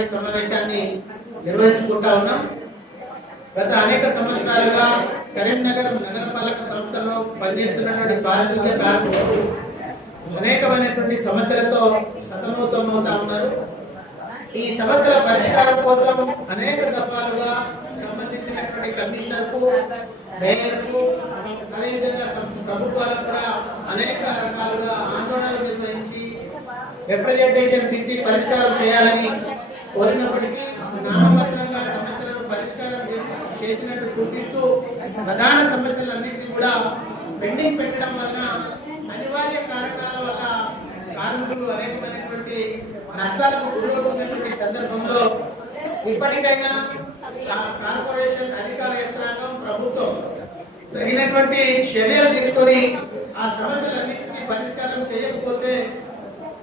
జనలపాడి సమావేశాన్ని నిర్వహించుకుంటా ఉన్నాం. గత అనేక సంవత్సరాలుగా కరీంనగర్ నగరపాలక సంస్థలో పనిచేస్తున్నటువంటి పారిశుద్ధ్య కార్మికులు అనేకమైనటువంటి సమస్యలతో సతమతమవుతా ఉన్నారు. ఈ సమస్యల పరిష్కారం కోసం అనేక దఫాలుగా సంబంధించినటువంటి కమిషనర్కు మేయర్కు అదేవిధంగా ప్రభుత్వాలకు కూడా అనేక రకాలుగా ఆందోళనలు నిర్వహించి రిప్రజెంటేషన్స్ ఇచ్చి పరిష్కారం చేయాలని కోరినప్పటికీ నామమాత్రంగా సమస్యలను పరిష్కారం చేసినట్టు చూపిస్తూ ప్రధాన సమస్యలన్నింటినీ కూడా పెండింగ్ పెట్టడం వలన అనివార్య కారణాల వల్ల కార్మికులు అనేకమైనటువంటి నష్టాలకు గురవుతున్నటువంటి సందర్భంలో ఇప్పటికైనా కార్పొరేషన్ అధికార యంత్రాంగం ప్రభుత్వం తగినటువంటి చర్యలు తీసుకొని ఆ సమస్యలన్నింటినీ పరిష్కారం చేయకపోతే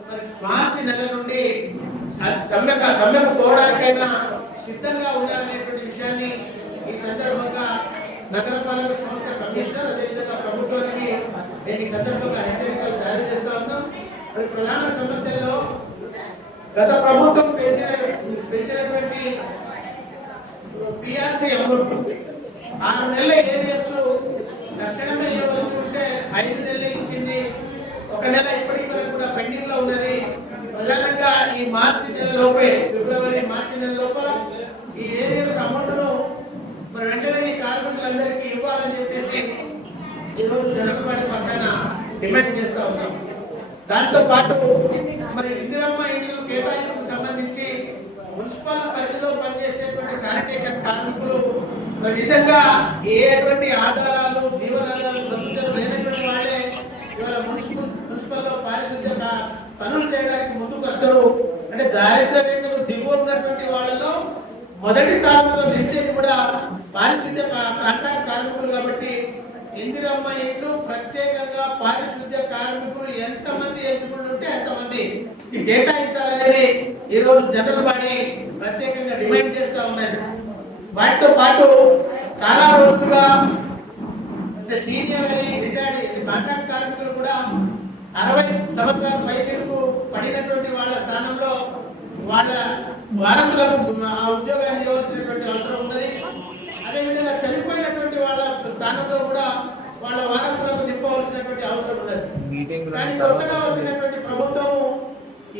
మరి మార్చి నెల నుండి సమ్మెక సమ్మెకు పోవడానికైనా సిద్ధంగా ఉండాలనేటువంటి విషయాన్ని ఈ సందర్భంగా నగరపాలక సంస్థ కమిషనర్ అదేవిధంగా ప్రభుత్వానికి నేను ఈ సందర్భంగా హెచ్చరికలు జారీ చేస్తా ఉన్నాం. మరి ప్రధాన సమస్యల్లో గత ప్రభుత్వం పెంచిన పెంచినటువంటి పిఆర్సీ అమౌంట్ ఆరు నెలల ఏరియస్ తక్షణమే ఇవ్వదలుచుకుంటే ఐదు నెలలు ఇచ్చింది. ఒక నెల ఇప్పటికి కూడా పెండింగ్లో ఉన్నది ప్రధానంగా ఈ మార్చి నెల లోపే ఫిబ్రవరి మార్చి నెల లోపల ఈ ఏరియస్ అమౌంట్ను మరి వెంటనే ఈ కార్మికులందరికీ ఇవ్వాలని చెప్పేసి ఈరోజు జనరల్ పక్షాన డిమాండ్ చేస్తూ ఉన్నాం. దాంతో పాటు మరి ఇందిరమ్మ ఇల్లు కేటాయింపుకు సంబంధించి మున్సిపల్ పరిధిలో పనిచేసేటువంటి శానిటేషన్ కార్మికులు మరి నిజంగా ఏటువంటి ఆధారాలు జీవనాధారాలు బతుకుతారు లేనటువంటి వాళ్ళే ఇవాళ మున్సిపల్ మున్సిపల్లో పారిశుద్ధ్య పనులు చేయడానికి ముందుకు వస్తారు. అంటే దారిద్ర రేఖలు దిగువ ఉన్నటువంటి వాళ్ళలో మొదటి స్థానంలో నిలిచేది కూడా పారిశుద్ధ్య కా- కాంట్రాక్ట్ కార్మికులు కాబట్టి ఇందిరమ్మ ఇల్లు ప్రత్యేకంగా పారిశుద్ధ్య కార్మికులు ఎంతమంది ఎంచుకుని ఉంటే అంతమంది కేటాయించాలనేది ఈ రోజు జనరల్ బాడీ ప్రత్యేకంగా డిమాండ్ చేస్తూ ఉన్నది. వాటితో పాటు చాలా రోజులుగా సీనియర్ అని రిటైర్డ్ కాంట్రాక్ట్ కార్మికులు కూడా అరవై సంవత్సరాల పైచలకు పడినటువంటి వాళ్ళ స్థానంలో వాళ్ళ వారసులకు ఆ ఉద్యోగాన్ని ఇవ్వాల్సినటువంటి అవసరం ఉన్నది. అదేవిధంగా చనిపోయినటువంటి వాళ్ళ స్థానంలో కూడా వాళ్ళ వారసులకు నింపవలసినటువంటి అవసరం ఉన్నది. కానీ కొత్తగా వచ్చినటువంటి ప్రభుత్వము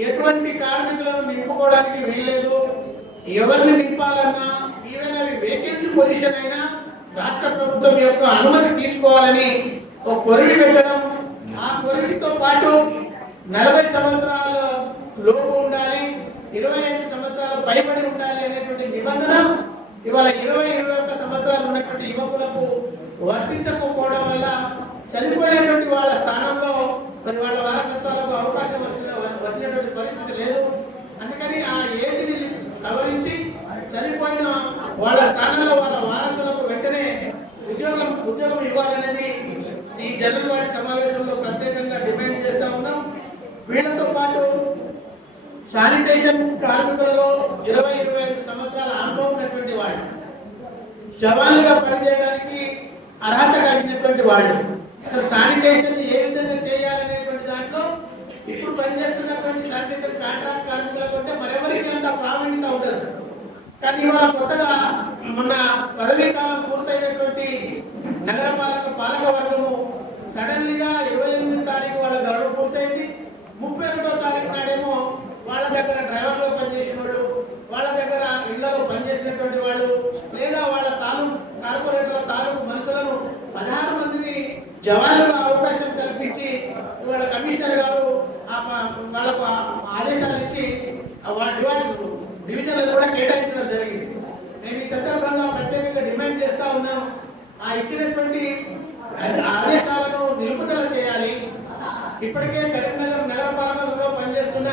ఎటువంటి కార్మికులను నింపుకోవడానికి వీల్లేదు. ఎవరిని నింపాలన్నా ఈవెన్ అవి వేకెన్సీ పొజిషన్ అయినా రాష్ట్ర ప్రభుత్వం యొక్క అనుమతి తీసుకోవాలని ఒక కొరివి పెట్టడం ఆ కొరివితో పాటు నలభై సంవత్సరాల లోపు ఉండాలి ఇరవై ఐదు సంవత్సరాలు పైబడి ఉండాలి అనేటువంటి నిబంధన ఇవాళ ఇరవై ఇరవై ఒక్క సంవత్సరాలు ఉన్నటువంటి యువకులకు వర్తించకపోవడం వల్ల చనిపోయినటువంటి వాళ్ళ స్థానంలో మరి వాళ్ళ వారసత్వాలకు అవకాశం వచ్చిన వచ్చినటువంటి పరిస్థితి లేదు. అందుకని ఆ ఏజ్ని సవరించి చనిపోయిన వాళ్ళ స్థానంలో వాళ్ళ వారసులకు వెంటనే ఉద్యోగం ఉద్యోగం ఇవ్వాలని జనరల్ వారి సమావేశంలో ప్రత్యేకంగా డిమాండ్ చేస్తా ఉన్నాం. వీళ్ళతో పాటు శానిటేషన్ కార్మికులలో ఇరవై ఇరవై ఐదు సంవత్సరాల అనుభవం ఉన్నటువంటి వాళ్ళు జవాన్లుగా పనిచేయడానికి అర్హత కలిగినటువంటి వాళ్ళు. అసలు శానిటేషన్ ఏ విధంగా చేయాలనేటువంటి దాంట్లో ఇప్పుడు పనిచేస్తున్నటువంటి శానిటేషన్ కాంట్రాక్ట్ కార్మికుల కంటే మరెవరికి అంత ప్రావీణ్యత ఉండదు. కానీ ఇవాళ కొత్తగా మొన్న పదవీ కాలం పూర్తయినటువంటి నగరపాలక పాలక వర్గము సడన్లీగా ఇరవై ఎనిమిది తారీఖు వాళ్ళ గడువు పూర్తయింది. ముప్పై ఒకటో తారీఖు నాడేమో వాళ్ళ దగ్గర డ్రైవర్లో పనిచేసిన వాళ్ళు వాళ్ళ దగ్గర ఇళ్ళలో పనిచేసినటువంటి వాళ్ళు లేదా వాళ్ళ తాలూకు కార్పొరేట్ల తాలూకు మనుషులను పదహారు మందిని జవాన్లుగా అవకాశం కల్పించి వాళ్ళ కమిషనర్ గారు ఆ ప- వాళ్ళకు ఆదేశాలు ఇచ్చి వాళ్ళ డివిజన్లు కూడా కేటాయించడం జరిగింది. నేను ఈ సందర్భంగా ప్రత్యేకంగా డిమాండ్ చేస్తా ఉన్నాం. ఆ ఇచ్చినటువంటి ఆదేశాలను నిలుపుదల చేయాలి. ఇప్పటికే కరీంనగర్ నగరపాలకలో పనిచేస్తున్న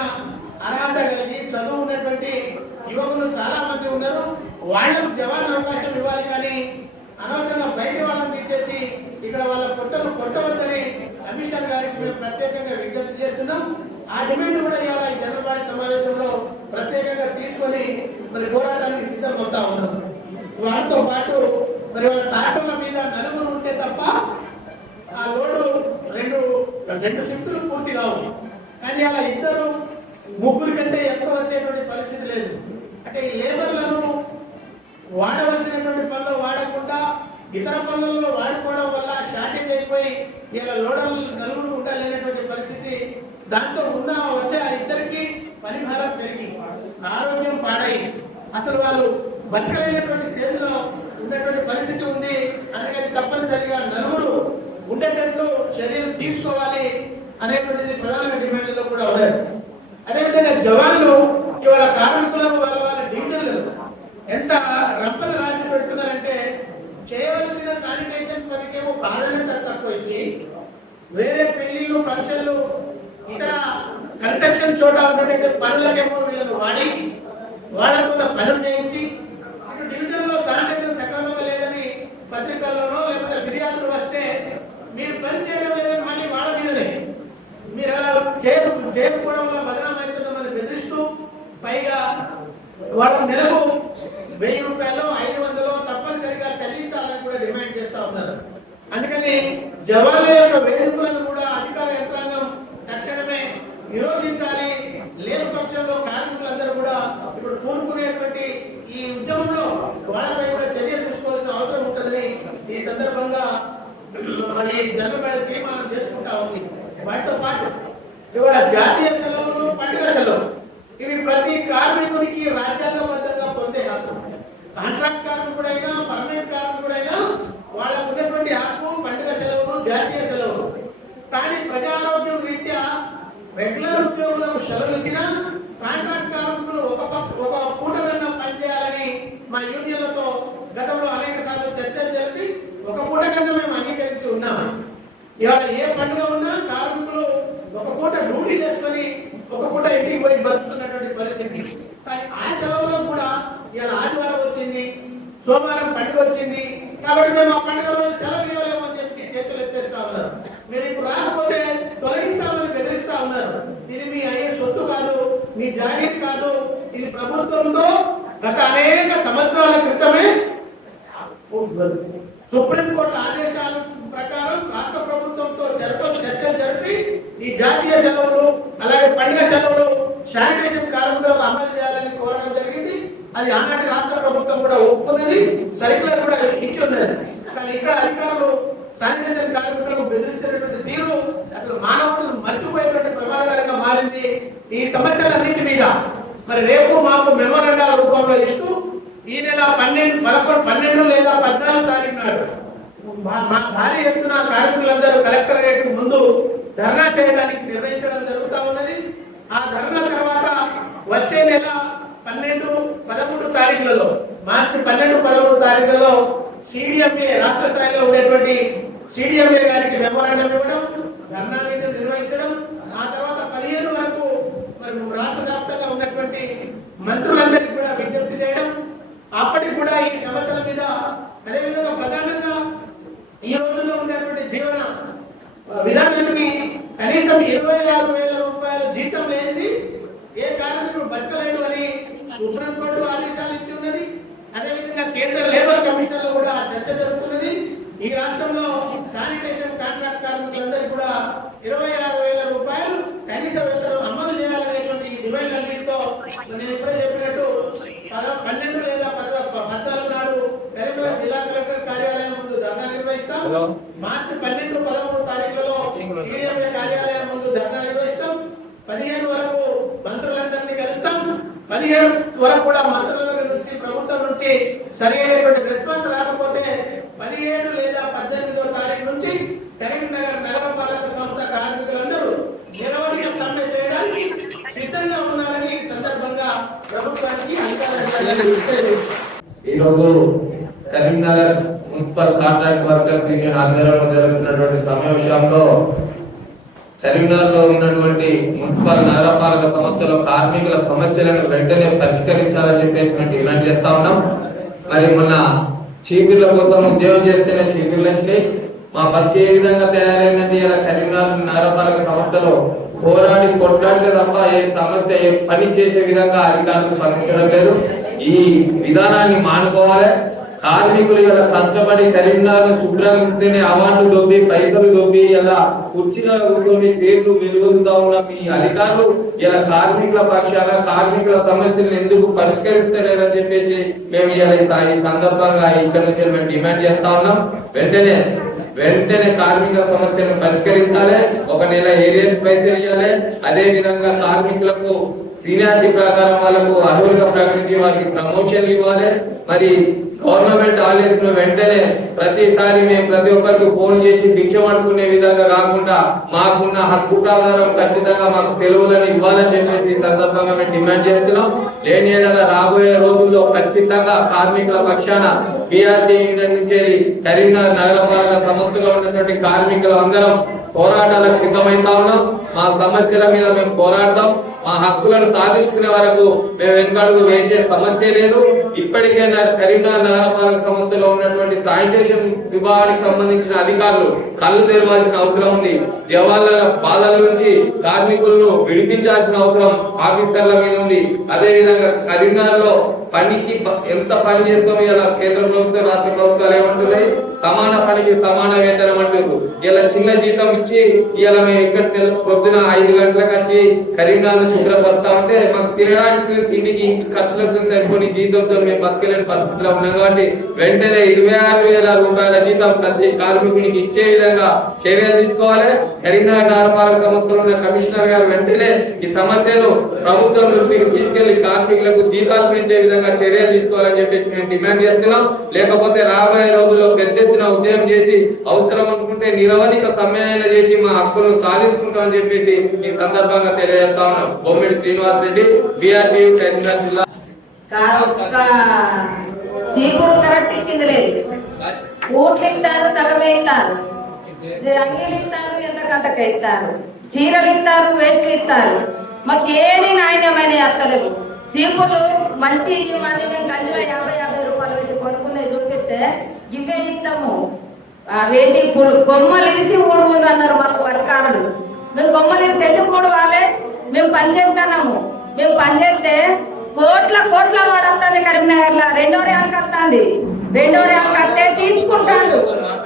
అర్హత కలిగి చదువు ఉన్నటువంటి యువకులు చాలా మంది ఉన్నారు. వాళ్ళకు జవాన్ అవకాశం ఇవ్వాలి కానీ అనవసరంగా బయట వాళ్ళని తీసేసి ఇక్కడ వాళ్ళ పొట్టలు కొట్టవద్దని కమిషనర్ గారికి మేము ప్రత్యేకంగా విజ్ఞప్తి చేస్తున్నాం. ఆ డిమాండ్ కూడా ఇవాళ ఈ జనరల్ సమావేశంలో ప్రత్యేకంగా తీసుకొని మరి పోరాటానికి సిద్ధం అవుతా ఉన్నాం. వాటితో పాటు మరి వాళ్ళ తాటల మీద నలుగురు ఉంటే తప్ప ఆ లోడు రెండు రెండు షిఫ్టులు పూర్తి కావు. కానీ అలా ఇద్దరు ముగ్గురు కంటే ఎక్కువ వచ్చేటువంటి పరిస్థితి లేదు. అంటే ఈ లేబర్లను వాడవలసినటువంటి పనులు వాడకుండా ఇతర పనులలో వాడుకోవడం వల్ల షార్టేజ్ అయిపోయి ఇలా లోడలు నలుగురు ఉండాలనేటువంటి పరిస్థితి దాంతో ఉన్న వచ్చే ఆ ఇద్దరికి పరిహారం పెరిగి ఆరోగ్యం పాడై అసలు వాళ్ళు బతకలేనటువంటి స్టేజ్లో ఉన్నటువంటి పరిస్థితి ఉంది. అందుకని తప్పనిసరిగా నలుగురు ఉండేటట్లు చర్యలు తీసుకోవాలి అనేటువంటిది ప్రధాన డిమాండ్లో కూడా ఉన్నారు అదేవిధంగా జవాన్లు ఇవాళ కార్మికులకు వాళ్ళ వాళ్ళ డ్యూటీలు ఎంత రంపలు రాసి పెడుతున్నారంటే చేయవలసిన శానిటైజేషన్ పనికేమో ప్రాధాన్యత తక్కువ ఇచ్చి వేరే పెళ్ళిళ్ళు ఫంక్షన్లు ఇతర కన్స్ట్రక్షన్ చోట ఉన్నటువంటి పనులకేమో వీళ్ళని వాడి వాళ్ళకున్న పనులు చేయించి ఇటు డివిజన్లో శానిటైజేషన్ పత్రికల్లోనో లేకపోతే ఫిర్యాదులు వస్తే మీరు పని చేయడం లేదని మళ్ళీ వాళ్ళ మీదనే. మీరు అలా చేయరు చేయకపోవడం వల్ల బదనాం అవుతుందని బెదిరిస్తూ పైగా వాళ్ళ నెలకు వెయ్యి రూపాయలు ఐదు వందలు తప్పనిసరిగా చెల్లించాలని కూడా డిమాండ్ చేస్తూ ఉన్నారు. అందుకని జవాన్ల యొక్క వేదిక కూడా అధికార యంత్రాంగం తక్షణమే నిరోధించాలి లేని పక్షంలో కార్మికులందరూ కూడా ఇప్పుడు కూరుకునేటువంటి ఈ ఉద్యమంలో వాళ్ళపై కూడా చర్యలు తీసుకోవాల్సిన అవసరం ఉంటుందని ఈ సందర్భంగా మరి జనపై తీర్మానం చేసుకుంటా ఉంది వాటితో పాటు ఇవాళ జాతీయ సెలవులు పండుగ సెలవులు ఇవి ప్రతి కార్మికునికి రాజ్యాంగబద్ధంగా పొందే హక్కు కాంట్రాక్ట్ కార్మికుడైనా పర్మనెంట్ కార్మికుడైనా వాళ్ళకు ఉన్నటువంటి హక్కు పండుగ సెలవులు జాతీయ సెలవులు కానీ ప్రజారోగ్యం రీత్యా రెగ్యులర్ ఉద్యోగులకు సెలవులు ఇచ్చినా కాంట్రాక్ట్ కార్మికులు ఒక ఒక ఒక పూటలన్నా పనిచేయాలని మా యూనియన్లతో గతంలో అనేక సార్లు చర్చలు జరిపి ఒక పూట కన్నా మేము అంగీకరించి ఉన్నాము? ఇవాళ ఏ పండుగ ఉన్నా కార్మికులు ఒక పూట డ్యూటీ చేసుకొని ఒక పూట ఇంటికి పోయి బతుకుతున్నటువంటి పరిస్థితి. కానీ ఆ సెలవులో కూడా ఇవాళ ఆదివారం వచ్చింది సోమవారం పండుగ వచ్చింది. కాబట్టి మేము ఆ పండుగ రోజు సెలవు ఇవ్వలేము అని చెప్పి చేతులు ఎత్తేస్తా ఉన్నారు. మీరు ఇప్పుడు రాకపోతే తొలగిస్తామని బెదిరిస్తా ఉన్నారు ఇది మీ అయ్యే సొత్తు కాదు మీ కాదు. ఇది ప్రభుత్వంతో గత అనేక సంవత్సరాల క్రితమే సుప్రీంకోర్టు ఆదేశాల ప్రకారం రాష్ట్ర ప్రభుత్వంతో జరప చర్చలు జరిపి ఈ జాతీయ సెలవులు అలాగే పండుగ సెలవులు శానిటైజేషన్ కార్మికులకు అమలు చేయాలని కోరడం జరిగింది. అది ఆనాటి రాష్ట్ర ప్రభుత్వం కూడా ఒప్పుకున్నది. సర్కులర్ కూడా ఇచ్చి ఉన్నది. కానీ ఇక్కడ అధికారులు శానిటైజేషన్ కార్మికులకు బెదిరించినటువంటి తీరు అసలు మానవులను మర్చిపోయేటువంటి ప్రమాదకరంగా మారింది. ఈ సమస్యల మరి రేపు మాకు మెమోరండాల రూపంలో ఇస్తూ ఈ నెల పన్నెండు పదకొండు పన్నెండు లేదా పద్నాలుగు తారీఖు నాడు మా- మా భారీ ఎత్తున కార్మికులందరూ కలెక్టరేట్ ముందు ధర్నా చేయడానికి నిర్ణయించడం జరుగుతూ ఉన్నది. ఆ ధర్నా తర్వాత వచ్చే నెల పన్నెండు పదమూడు తారీఖులలో మార్చి పన్నెండు పదమూడు తారీఖులలో సిడిఎంఏ రాష్ట్ర స్థాయిలో ఉండేటువంటి సిడిఎంఏ గారికి మెమోరాండం ఇవ్వడం ధర్నా మీద నిర్వహించడం ఆ తర్వాత పదిహేను వరకు మరి రాష్ట్ర వ్యాప్తంగా ఉన్నటువంటి మంత్రులందరికీ కూడా విజ్ఞప్తి చేయడం అప్పటికి కూడా ఈ సమస్యల మీద అదేవిధంగా ప్రధానంగా ఈ రోజుల్లో ఉండేటువంటి జీవన విధానానికి కనీసం ఇరవై ఆరు వేల రూపాయల జీతం లేనిది ఏ కార్మికుడు బతకలేడు అని సుప్రీంకోర్టు ఆదేశాలు ఇచ్చి ఉన్నది. అదేవిధంగా కేంద్ర లేబర్ కమిషన్లో కూడా చర్చ జరుగుతున్నది ఈ రాష్ట్రంలో శానిటేషన్ కాంట్రాక్ట్ కార్మికులందరికీ కూడా ఇరవై ఆరు వేల రూపాయలు కనీస వేతనం అమలు చేయాలనేటువంటి ఈ డిమాండ్ అన్నింటితో నేను ఇప్పుడే చెప్పినట్టు పన్నెండు లేదా పద- పద్నాలుగు నాడు కరీంనగర్ జిల్లా కలెక్టర్ కార్యాలయం ముందు ధర్నా నిర్వహిస్తాం. మార్చి పన్నెండు పదమూడు తారీఖులలో సిఎంఏ కార్యాలయం ముందు ధర్నా నిర్వహిస్తాం. పదిహేను వరకు మంత్రులందరినీ కలుస్తాం. పదిహేను వరకు కూడా మంత్రుల దగ్గర నుంచి ప్రభుత్వం నుంచి సరి అయినటువంటి రెస్పాన్స్ రాకపోతే పదిహేడు లేదా పద్దెనిమిదో తారీఖు నుంచి కరీంనగర్ నగరపాలక సంస్థ కార్మికులందరూ నిరవధిక సమ్మె చేయడానికి సిద్ధంగా ఉన్నారని ఈ సందర్భంగా ప్రభుత్వానికి అధికారులు ఈ Karimnagar municipal contract workers union ఆధ్వర్యంలో జరుగుతున్నటువంటి సమావేశంలో కరీంనగర్లో ఉన్నటువంటి మున్సిపల్ నగరపాలక సంస్థలో కార్మికుల సమస్యలను వెంటనే పరిష్కరించాలని చెప్పేసి మేము డిమాండ్ చేస్తా ఉన్నాం. మరి మొన్న చీపిర్ల కోసం ఉద్యోగం చేస్తేనే చీపిర్ల నుంచి మా బతికి ఏ విధంగా తయారైందండి ఇలా కరీంనగర్ నగరపాలక సంస్థలో పోరాడి కొట్లాడితే తప్ప ఏ సమస్య ఏ పని చేసే విధంగా అధికారులు స్పందించడం లేదు. ఈ విధానాన్ని మానుకోవాలి. కార్మికులు ఇలా కష్టపడి కరీంనగర్ శుభ్రం అవార్డు దొబ్బి పైసలు దొబ్బి ఇలా కుర్చీలో కూర్చొని పేర్లు వెలువెలుగుతా ఉన్న మీ అధికారులు ఇలా కార్మికుల పక్షాల కార్మికుల సమస్యలను ఎందుకు పరిష్కరిస్తలేరని చెప్పేసి మేము ఇలా ఈ సందర్భంగా ఇక్కడ నుంచి మేము డిమాండ్ చేస్తా ఉన్నాం. వెంటనే వెంటనే కార్మిక సమస్యను పరిష్కరించాలి. ఒక నెల ఏరియన్స్ పైసలు ఇవ్వాలి. అదే విధంగా కార్మికులకు సీనియారిటీ ప్రకారం వాళ్ళకు అర్హులుగా ప్రకటించి వారికి ప్రమోషన్లు ఇవ్వాలి. మరి గవర్నమెంట్ హాలిడేస్ వెంటనే ప్రతిసారి మేము ప్రతి ఒక్కరికి ఫోన్ చేసి భిక్షం అనుకునే విధంగా కాకుండా మాకున్న హక్కు ప్రకారం ఖచ్చితంగా మాకు సెలవులను ఇవ్వాలని చెప్పేసి ఈ సందర్భంగా మేము డిమాండ్ చేస్తున్నాం. లేని రాబోయే రోజుల్లో ఖచ్చితంగా కార్మికుల పక్షాన బీఆర్టీ యూనియన్ నుంచి కరీంనగర్ నగరపాలక సంస్థలో ఉన్నటువంటి కార్మికులు అందరం పోరాటాలకు సిద్ధమవుతా ఉన్నాం. మా సమస్యల మీద మేము పోరాడతాం. మా హక్కులను సాధించుకునే వరకు మేము వెనుకడుగు వేసే సమస్య లేదు. ఇప్పటికైనా కరీంనగర్ నగరపాలక సంస్థలో ఉన్నటువంటి శానిటేషన్ విభాగానికి సంబంధించిన అధికారులు కళ్ళు తెరవాల్సిన అవసరం ఉంది. జవాన్ల బాధల నుంచి కార్మికులను విడిపించాల్సిన అవసరం ఆఫీసర్ల మీద ఉంది. అదే విధంగా కరీంనగర్లో పనికి ఎంత పని చేస్తాం ఇలా కేంద్ర ప్రభుత్వం రాష్ట్ర ప్రభుత్వాలు ఏమంటున్నాయి? సమాన పనికి సమాన వేతనం అంటారు ఇలా చిన్న జీతం ఇచ్చి ఇలా మేము ఎక్కడ పొద్దున ఐదు గంటలకు వచ్చి కరీంనగర్ శుభ్రపడతా ఉంటే మాకు తినడానికి తిండికి ఖర్చులకు సరిపోని జీతంతో మేము బతకలేని పరిస్థితిలో ఉన్నాం కాబట్టి వెంటనే ఇరవై ఆరు వేల రూపాయల జీతం ప్రతి కార్మికునికి ఇచ్చే విధంగా చర్యలు తీసుకోవాలి. కరీంనగర్ నగరపాలక సంస్థలో ఉన్న కమిషనర్ గారు వెంటనే ఈ సమస్యను ప్రభుత్వం దృష్టికి తీసుకెళ్ళి కార్మికులకు జీతాలు పెంచే విధంగా చర్యలు తీసుకోవాలని చెప్పేసి మేము డిమాండ్ చేస్తున్నాం. లేకపోతే రాబోయే రోజుల్లో పెద్ద ఎత్తున ఉద్యమం చేసి అవసరం అనుకుంటే నిరవధిక సమ్మేళన చేసి మా హక్కులను సాధించుకుంటామని చెప్పేసి ఈ సందర్భంగా తెలియజేస్తా ఉన్నాం. బొమ్మిడి శ్రీనివాస్ రెడ్డి బీఆర్టీ కరీంనగర్ జిల్లా. కాదు కరెక్ట్ ఇచ్చింది లేదు. ఇస్తారు సగమే ఇస్తారు అంగీలు ఇస్తారు ఇస్తారు చీరలు ఇస్తారు వేస్ట్ ఇస్తారు మాకు ఏది నాణ్యమైన అత్తలేవు. చీపుర్లు మంచి ఇవ్వాలి మేము గంజలో యాభై యాభై రూపాయలు పెట్టి కొనుక్కునే చూపిస్తే ఇవే ఇస్తాము అవేంటి ఇప్పుడు కొమ్మలు ఇరిసి ఊడుగుండ్రు అన్నారు మాకు వర్కారులు మేము కొమ్మలు ఇరిసి ఎందుకు ఊడవాలి? మేము పని చేస్తున్నాము మేము పని చేస్తే కోట్ల కోట్ల వాడతాంది కరీంనగర్లో. రెండో ర్యాంక్ వస్తుంది. రెండో ర్యాంక్ వస్తే తీసుకుంటారు.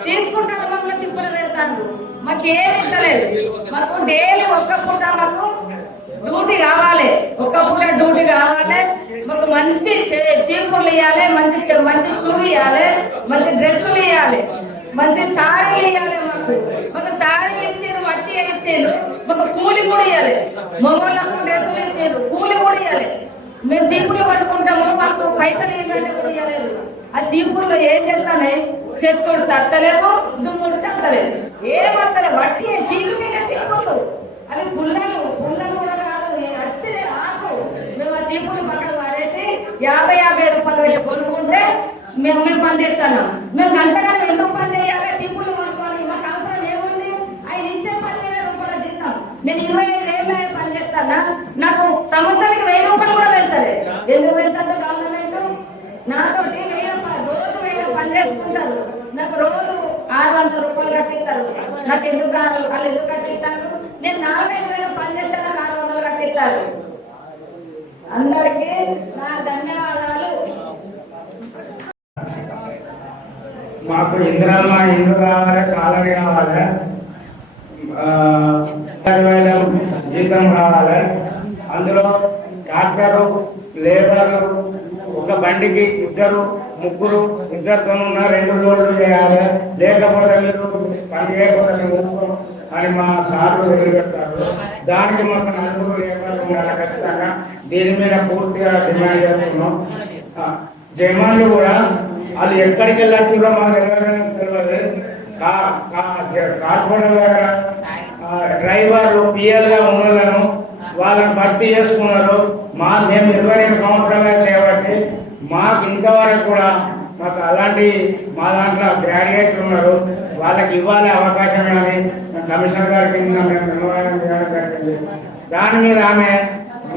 తీసుకుంటారు మమ్మల్ని తిప్పులు పెడతారు. మాకు ఏమి ఇస్తలేదు. మాకు డైలీ ఒక్క పూట మాకు డ్యూటీ కావాలి. ఒక పూట డ్యూటీ కావాలి. మాకు మంచి చే- చీపుర్లు ఇవ్వాలి మంచి మంచి షూ ఇవ్వాలి మంచి డ్రెస్సులు ఇవ్వాలి మంచి సారీ ఇవ్వాలి మాకు. మాకు సారీ ఇచ్చారు మట్టి ఇచ్చారు. మాకు కూలి కూడా ఇవ్వాలి మొగోళ్ళకు డ్రెస్సులు ఇచ్చారు కూలి కూడా ఇవ్వాలి మేము చీపులు కట్టుకుంటాము మాకు పైసలు ఏంటంటే కూడా ఇవ్వలేదు ఆ చీపుర్లు ఏం చేస్తానే? చెత్తోడు తత్తలేవు దుమ్ముడు తత్తలేదు ఏం వస్తలేదు వట్టి చీపు మీద చీపుర్లు. అవి పుల్లలు పుల్లలు కూడా మేము పక్కన పారేసి యాభై యాభై రూపాయలు పెట్టి కొనుక్కుంటే మేము మేము పని చేస్తాను. మేము గంటగానే ఎందుకు పని చేయాలి? చీపుర్లు కొనుక్కోవాలి. మాకు అవసరం ఏముంది? ఆయన ఇచ్చే పదివేల రూపాయలు తిన్నాం నేను ఇరవై ఐదు ఏళ్ళ పని చేస్తానా? నాకు సంవత్సరానికి వెయ్యి రూపాయలు కూడా పెంచలే. ఎందుకు పెంచద్దు గవర్నమెంట్ నాతోటి వెయ్యి రూపాయలు రోజు వెయ్యి పని చేసుకుంటారు. నాకు రోజు ఆరు వందల రూపాయలు కట్టిస్తారు. నాకు ఎందుకు వాళ్ళు ఎందుకు కట్టిస్తారు? నేను నాలుగైదు వేలు పని చేస్తాను ఆరు వందలు కట్టిస్తారు. అందరికీ నా ధన్యవాదాలు. మాకు ఇంద్రమ్మ ఇల్లు కావాలి కాలనీ కావాలి? వేల జీతం కావాలి? అందులో డాక్టరు లేబరు ఒక బండికి ఇద్దరు ముగ్గురు ఇద్దరితో ఉన్న రెండు లోడ్లు చేయాలి? లేకపోతే మీరు పని చేయకపోతే మేము అని మా సార్లు వదిలిపెట్టారు దానికి మాకు నలుగురు లేబర్లు ఉండాలి ఖచ్చితంగా. దీని మీద పూర్తిగా డిమాండ్ చేస్తున్నాం. ఆ, జమాన్లు కూడా వాళ్ళు ఎక్కడికి వెళ్ళారో మాకు తెలియదు. తెలియదు కార్పొరేటర్ దగ్గర డ్రైవర్లు పిఎల్గా ఉన్నలను వాళ్ళని భర్తీ చేసుకున్నారు. మా మేము ఇరవై రెండు సంవత్సరాలుగా చేయబట్టి మాకు ఇంతవరకు కూడా మాకు అలాంటి మా దాంట్లో గ్రాడ్యుయేట్లు ఉన్నారు. వాళ్ళకి ఇవ్వాలి అవకాశం అని కమిషనర్ గారికి నిన్న మేము జరిగింది దాని మీద ఆమె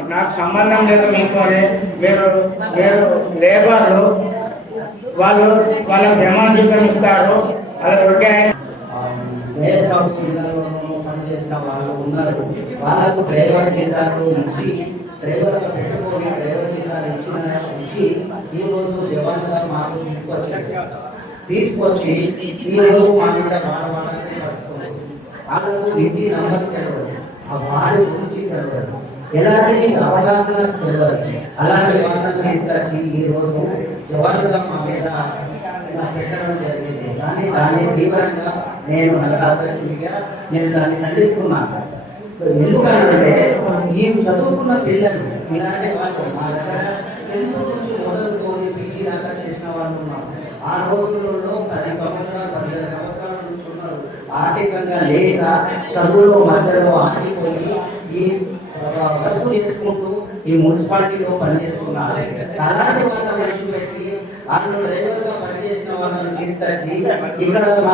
నాకు సంబంధం లేదు మీతోనే మీరు మీరు లేబర్లు వాళ్ళు వాళ్ళ ప్రమాణితం ఇస్తారు అది ఒకే పనిచేసిన వాళ్ళు ఉన్నారు వాళ్ళకు డ్రైవర్ జీతాలు ఇచ్చి డ్రైవర్ పెట్టుకొని డ్రైవర్ జీతాలు ఇచ్చిన ఇచ్చి ఈ రోజు జవాన్గా మాకు తీసుకొచ్చారు తీసుకొచ్చి ఈ రోజు మా మీద వాడవాడాల్సిన వాళ్ళకు ఇంటి నంబర్ తెలియదు ఆ వాడి గురించి తెలియదు ఎలాంటి అవగాహన తెలియదు అలాంటి వాళ్ళని తీసుకొచ్చి ఈ రోజు జవాన్గా మా మీద పెట్టడం జరిగింది. కానీ దాన్ని తీవ్రంగా నేను నగరాధ్యక్షుడిగా నేను దాన్ని ఖండిస్తున్నాను. ఎందుకంటే ఈ చదువుకున్న పిల్లలు ఇలాంటి వాళ్ళు మా దగ్గర టెన్త్ నుంచి మొదలుకొని పీజీ దాకా చేసిన వాళ్ళు ఉన్నారు. ఆ రోజులలో పది సంవత్సరాలు పదిహేను సంవత్సరాలు ఆర్థికంగా లేక చదువులో మధ్యలో ఆగిపోయి ఈ వసూలు చేసుకుంటూ ఈ మున్సిపాలిటీలో పనిచేస్తున్నారు. అలాంటి వాళ్ళ మనుషులు పెట్టి వాళ్ళు డ్రైవర్గా పనిచేసిన వాళ్ళని తీసుకొచ్చి ఇక్కడ